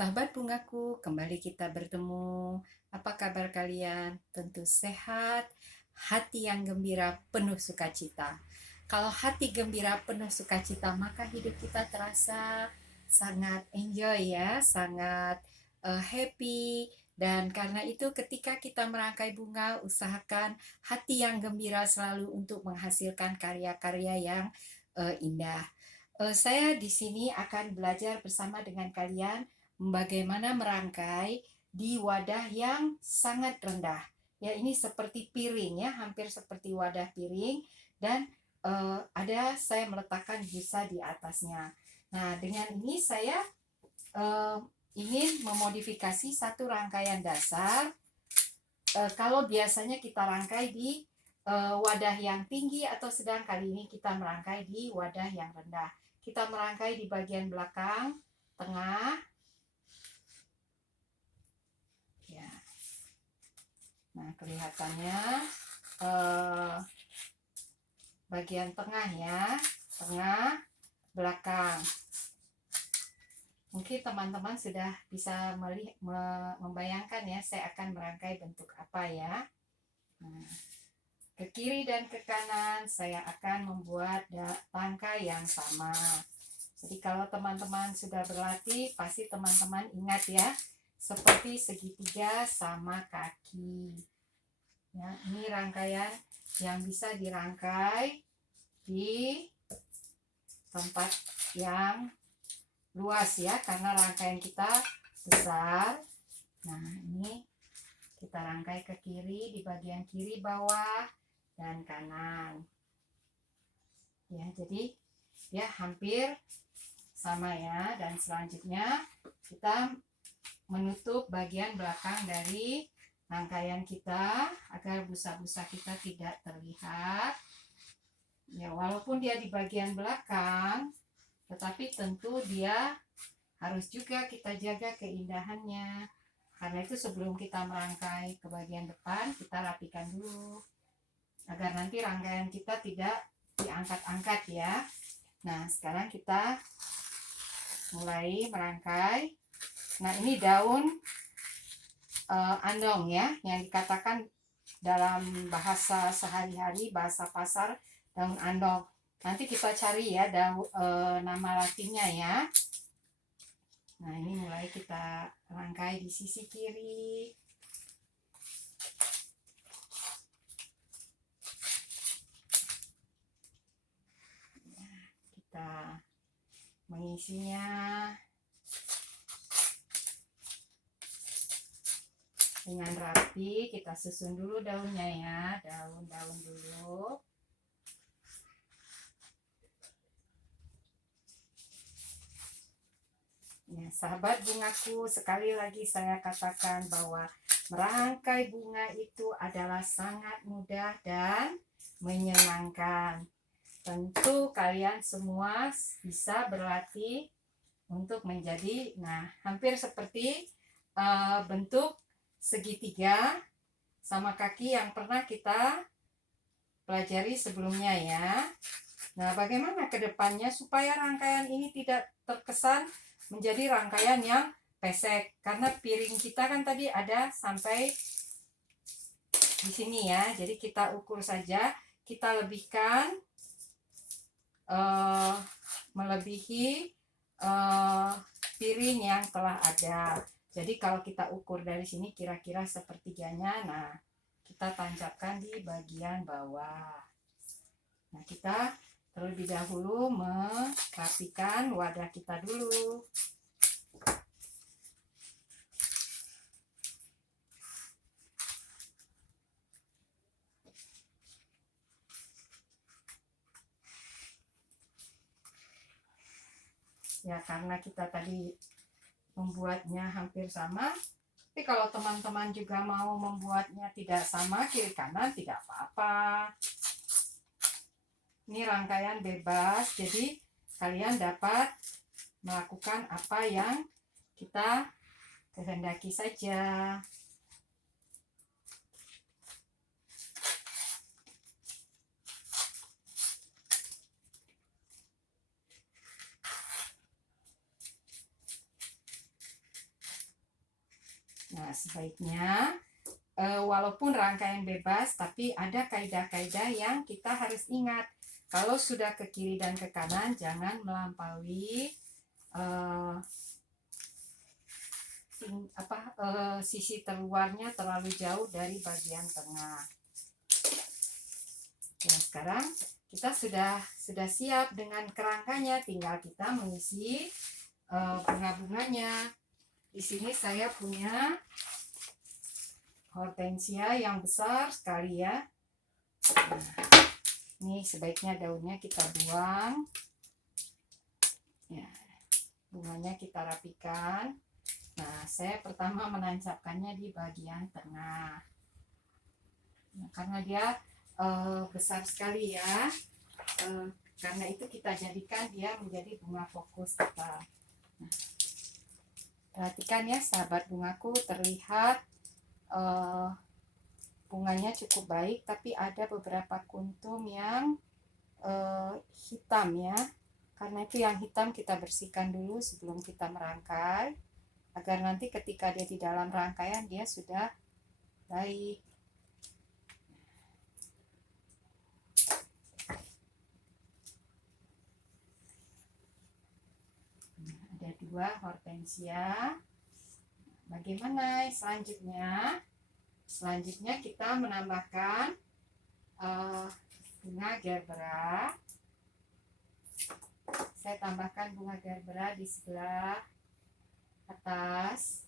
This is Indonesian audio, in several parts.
Sahabat bungaku, kembali kita bertemu. Apa kabar kalian? Tentu sehat, hati yang gembira, penuh sukacita. Kalau hati gembira, penuh sukacita, maka hidup kita terasa sangat enjoy ya, sangat happy. Dan karena itu ketika kita merangkai bunga, usahakan hati yang gembira selalu untuk menghasilkan karya-karya yang indah. Saya di sini akan belajar bersama dengan kalian bagaimana merangkai di wadah yang sangat rendah. Ya, ini seperti piring ya, hampir seperti wadah piring dan saya meletakkan busa di atasnya. Nah, dengan ini saya eh, ingin memodifikasi satu rangkaian dasar. Kalau biasanya kita rangkai di wadah yang tinggi atau sedang, kali ini kita merangkai di wadah yang rendah. Kita merangkai di bagian belakang, tengah, ya. Nah, kelihatannya bagian tengah ya, tengah, belakang. Mungkin teman-teman sudah bisa membayangkan ya, saya akan merangkai bentuk apa ya. Nah, ke kiri dan ke kanan saya akan membuat rangkai yang sama. Jadi kalau teman-teman sudah berlatih, pasti teman-teman ingat ya, seperti segitiga sama kaki. Ya, ini rangkaian yang bisa dirangkai di tempat yang luas ya, karena rangkaian kita besar. Nah, ini kita rangkai ke kiri, di bagian kiri, bawah, dan kanan. Ya, jadi ya hampir sama ya. Dan selanjutnya kita menutup bagian belakang dari rangkaian kita agar busa-busa kita tidak terlihat. Ya, walaupun dia di bagian belakang, tetapi tentu dia harus juga kita jaga keindahannya. Karena itu sebelum kita merangkai ke bagian depan, kita rapikan dulu agar nanti rangkaian kita tidak diangkat-angkat ya. Nah, sekarang kita mulai merangkai. Nah, ini daun andong ya, yang dikatakan dalam bahasa sehari-hari, bahasa pasar, daun andong. Nanti kita cari ya nama latinnya ya. Nah, ini mulai kita rangkai di sisi kiri. Kita mengisinya dengan rapi. Kita susun dulu daunnya ya, daun-daun dulu. Ya, sahabat bungaku, sekali lagi saya katakan bahwa merangkai bunga itu adalah sangat mudah dan menyenangkan. Tentu kalian semua bisa berlatih untuk menjadi, hampir seperti bentuk segitiga sama kaki yang pernah kita pelajari sebelumnya ya. Nah, bagaimana ke depannya supaya rangkaian ini tidak terkesan menjadi rangkaian yang pesek, karena piring kita kan tadi ada sampai di sini ya. Jadi kita ukur saja, kita lebihkan melebihi piring yang telah ada. Jadi kalau kita ukur dari sini kira-kira sepertiganya, nah kita tancapkan di bagian bawah. Nah, kita terlebih dahulu merapikan wadah kita dulu. Ya, karena kita tadi membuatnya hampir sama, tapi kalau teman-teman juga mau membuatnya tidak sama kiri kanan, tidak apa-apa. Ini rangkaian bebas, jadi kalian dapat melakukan apa yang kita kehendaki saja. Nah, sebaiknya walaupun rangkaian bebas, tapi ada kaidah-kaidah yang kita harus ingat. Kalau sudah ke kiri dan ke kanan, jangan melampaui sisi terluarnya terlalu jauh dari bagian tengah. Nah, sekarang kita sudah siap dengan kerangkanya, tinggal kita mengisi bunga-bunganya. Di sini saya punya hortensia yang besar sekali ya. Nah, ini sebaiknya daunnya kita buang. Ya, bunganya kita rapikan. Nah, saya pertama menancapkannya di bagian tengah. Nah, karena dia besar sekali ya. Karena itu kita jadikan dia menjadi bunga fokus kita. Nah, perhatikan ya sahabat bungaku, terlihat bunganya cukup baik, tapi ada beberapa kuntum yang hitam ya. Karena itu yang hitam kita bersihkan dulu sebelum kita merangkai, agar nanti ketika dia di dalam rangkaian dia sudah baik. Ada 2 hortensia. Bagaimana selanjutnya? Selanjutnya kita menambahkan bunga gerbera. Saya tambahkan bunga gerbera di sebelah atas.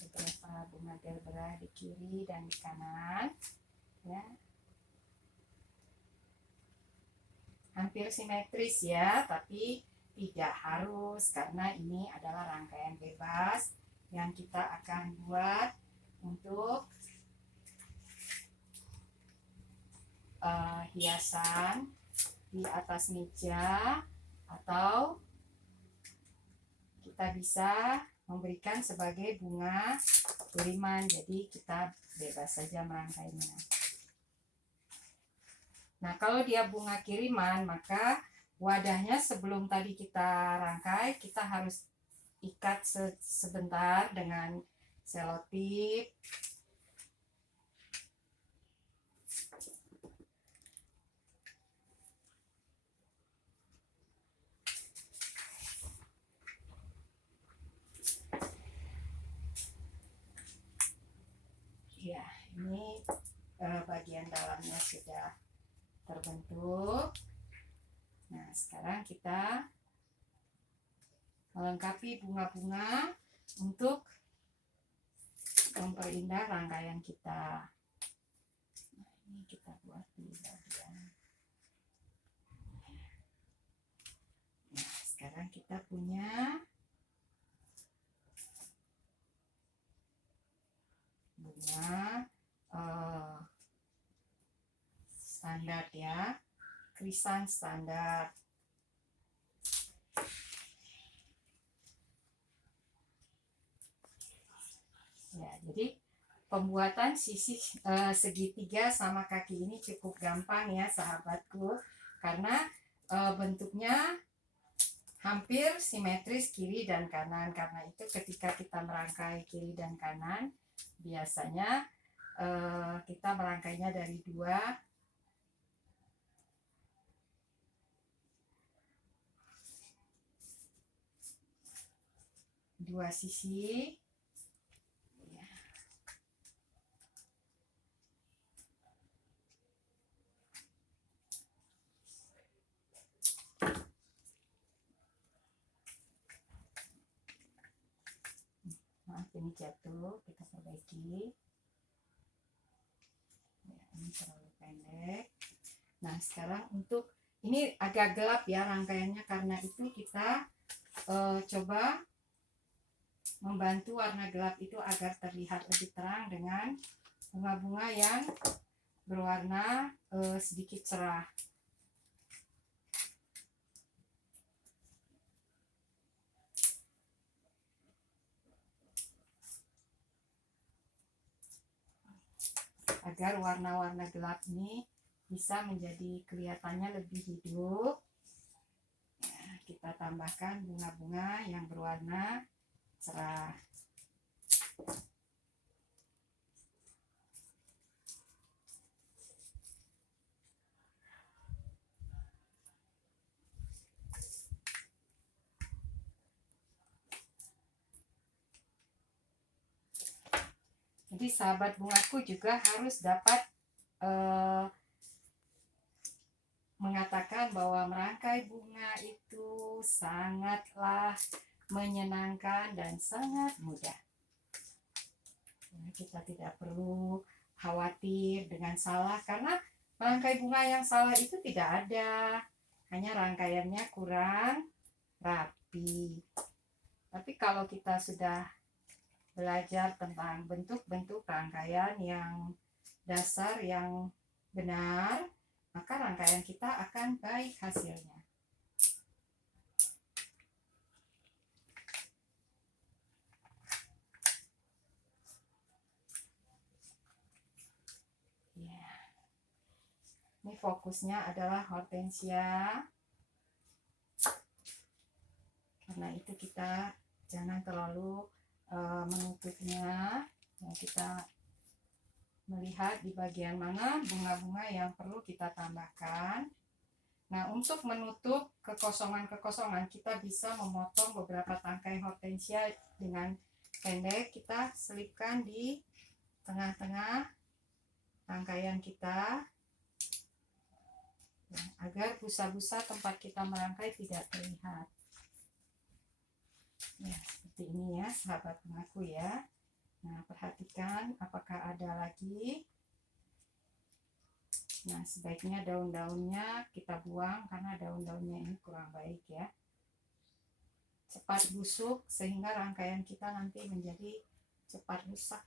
Beberapa bunga gerbera di kiri dan di kanan ya. Hampir simetris ya, tapi tidak harus karena ini adalah rangkaian bebas yang kita akan buat untuk hiasan di atas meja, atau kita bisa memberikan sebagai bunga kiriman. Jadi kita bebas saja merangkainya. Nah, kalau dia bunga kiriman, maka wadahnya sebelum tadi kita rangkai, kita harus ikat sebentar dengan selotip. Ya, ini bagian dalamnya sudah terbentuk. Nah, sekarang kita melengkapi bunga-bunga untuk memperindah rangkaian kita. Nah, ini kita buat di bagian. Nah, sekarang kita punya bunga standar ya, krisan standar. Ya, jadi pembuatan sisi segitiga sama kaki ini cukup gampang ya sahabatku, karena bentuknya hampir simetris kiri dan kanan. Karena itu ketika kita merangkai kiri dan kanan, biasanya kita merangkainya dari dua sisi. Maaf, ini jatuh, kita perbaiki. Ya, ini terlalu pendek. Nah, sekarang untuk ini agak gelap ya rangkaiannya, karena itu kita coba membantu warna gelap itu agar terlihat lebih terang dengan bunga-bunga yang berwarna sedikit cerah. agar warna-warna gelap ini bisa menjadi kelihatannya lebih hidup. Ya, kita tambahkan bunga-bunga yang berwarna cerah. Jadi sahabat bungaku juga harus dapat mengatakan bahwa merangkai bunga itu sangatlah menyenangkan dan sangat mudah. Kita tidak perlu khawatir dengan salah, karena merangkai bunga yang salah itu tidak ada, hanya rangkaiannya kurang rapi. Tapi kalau kita sudah belajar tentang bentuk-bentuk rangkaian yang dasar yang benar, maka rangkaian kita akan baik hasilnya. Ya. Ini fokusnya adalah hortensia. Karena itu kita jangan terlalu menutupnya. Ya, kita melihat di bagian mana bunga-bunga yang perlu kita tambahkan. Nah, untuk menutup kekosongan-kekosongan, kita bisa memotong beberapa tangkai hortensia dengan pendek. Kita selipkan di tengah-tengah rangkaian kita, ya, agar busa-busa tempat kita merangkai tidak terlihat. Ya, seperti ini ya sahabat bungaku ya. Nah, perhatikan apakah ada lagi. Nah, sebaiknya daun-daunnya kita buang karena daun-daunnya ini kurang baik ya. Cepat busuk sehingga rangkaian kita nanti menjadi cepat rusak.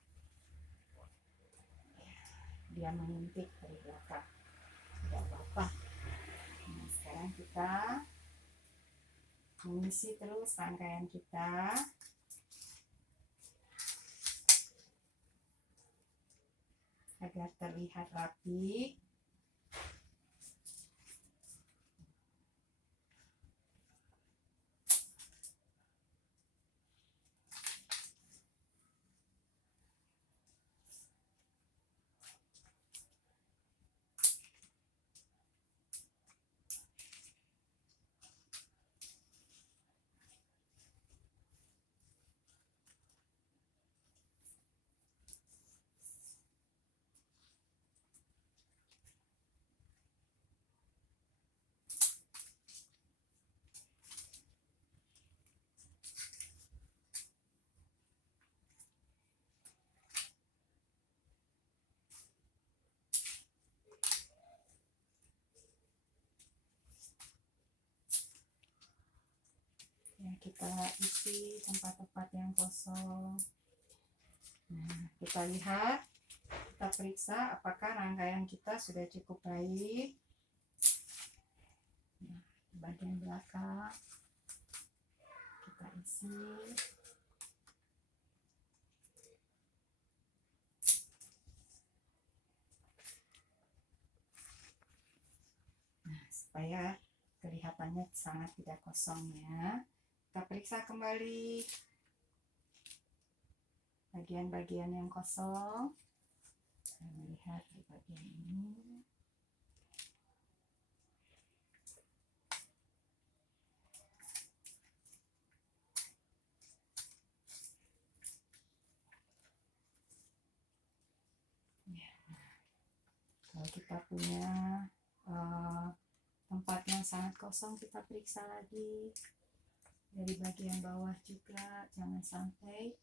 Dia mengintik dari belakang. Tidak apa-apa. Nah, sekarang kita mengisi terus rangkaian kita agar terlihat rapi. Ya, kita isi tempat-tempat yang kosong. Nah, kita lihat, kita periksa apakah rangkaian kita sudah cukup baik. Nah, di bagian belakang kita isi. Nah, supaya kelihatannya sangat tidak kosong ya. Kita periksa kembali bagian-bagian yang kosong. Kita melihat di bagian ini. Ya. Kalau kita punya tempat yang sangat kosong, kita periksa lagi dari bagian bawah juga, jangan sampai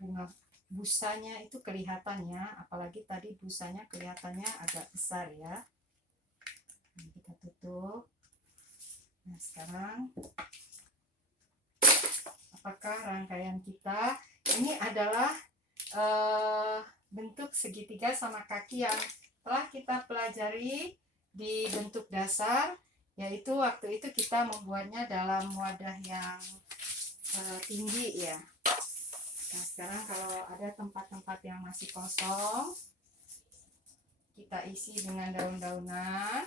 bunga busanya itu kelihatan ya, apalagi tadi busanya kelihatannya agak besar ya. Ini kita tutup. Nah, sekarang apakah rangkaian kita ini adalah bentuk segitiga sama kaki yang telah kita pelajari di bentuk dasar, yaitu waktu itu kita membuatnya dalam wadah yang tinggi ya. Nah, sekarang kalau ada tempat-tempat yang masih kosong, kita isi dengan daun-daunan.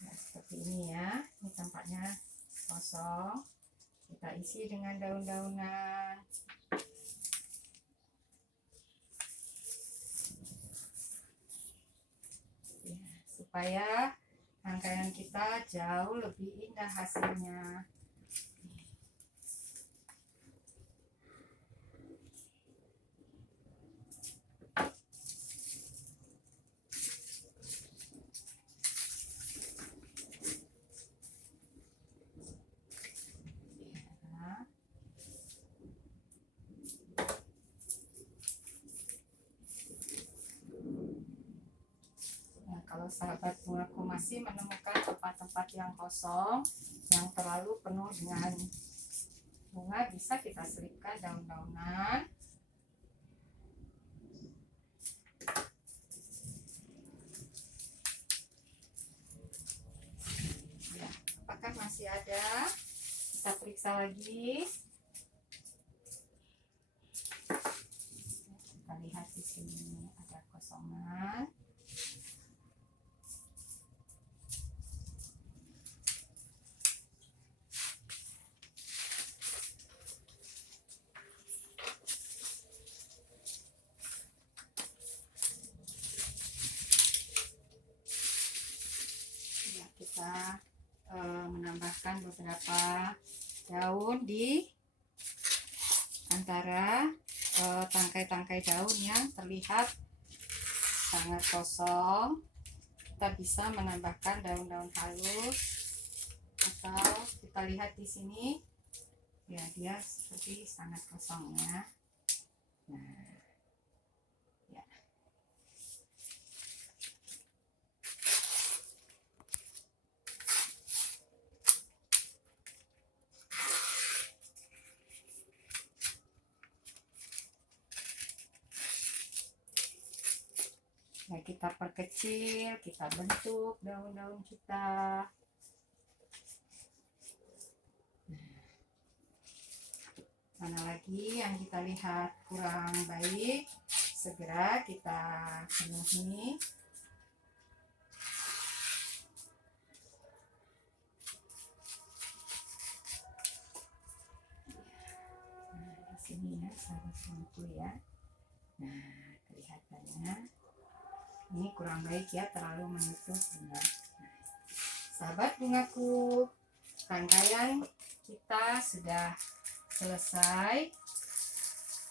Nah, seperti ini ya. Ini tempatnya kosong. Kita isi dengan daun-daunan. Ya, supaya rangkaian kita jauh lebih indah hasilnya. Kalau sahabat bungaku masih menemukan tempat-tempat yang kosong, yang terlalu penuh dengan bunga, bisa kita selipkan daun-daunan. Ya, apakah masih ada? Kita periksa lagi. Kita lihat di sini ada kosongan. Kita menambahkan beberapa daun di antara tangkai-tangkai daun yang terlihat sangat kosong. Kita bisa menambahkan daun-daun halus, atau kita lihat di sini ya, dia seperti sangat kosong ya. Nah, ya. Nah, kita perkecil, kita bentuk daun-daun kita. Mana lagi yang kita lihat kurang baik, segera kita penuhi. Nah, di sini ya, sahabat bungaku ya. Nah, kelihatannya ini kurang baik ya, terlalu menutup bunga. Nah, sahabat bungaku, rangkaian kita sudah selesai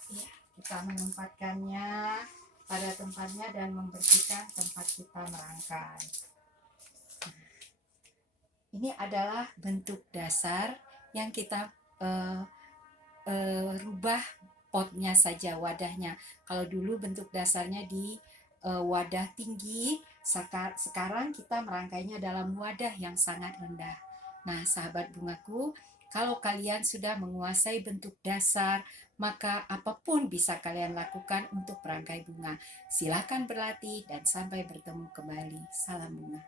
ya. Kita menempatkannya pada tempatnya dan membersihkan tempat kita merangkai. Nah, ini adalah bentuk dasar yang kita rubah potnya saja, wadahnya. Kalau dulu bentuk dasarnya di wadah tinggi, sekarang kita merangkainya dalam wadah yang sangat rendah. Nah, sahabat bungaku, kalau kalian sudah menguasai bentuk dasar, maka apapun bisa kalian lakukan untuk merangkai bunga. Silakan berlatih dan sampai bertemu kembali. Salam bunga.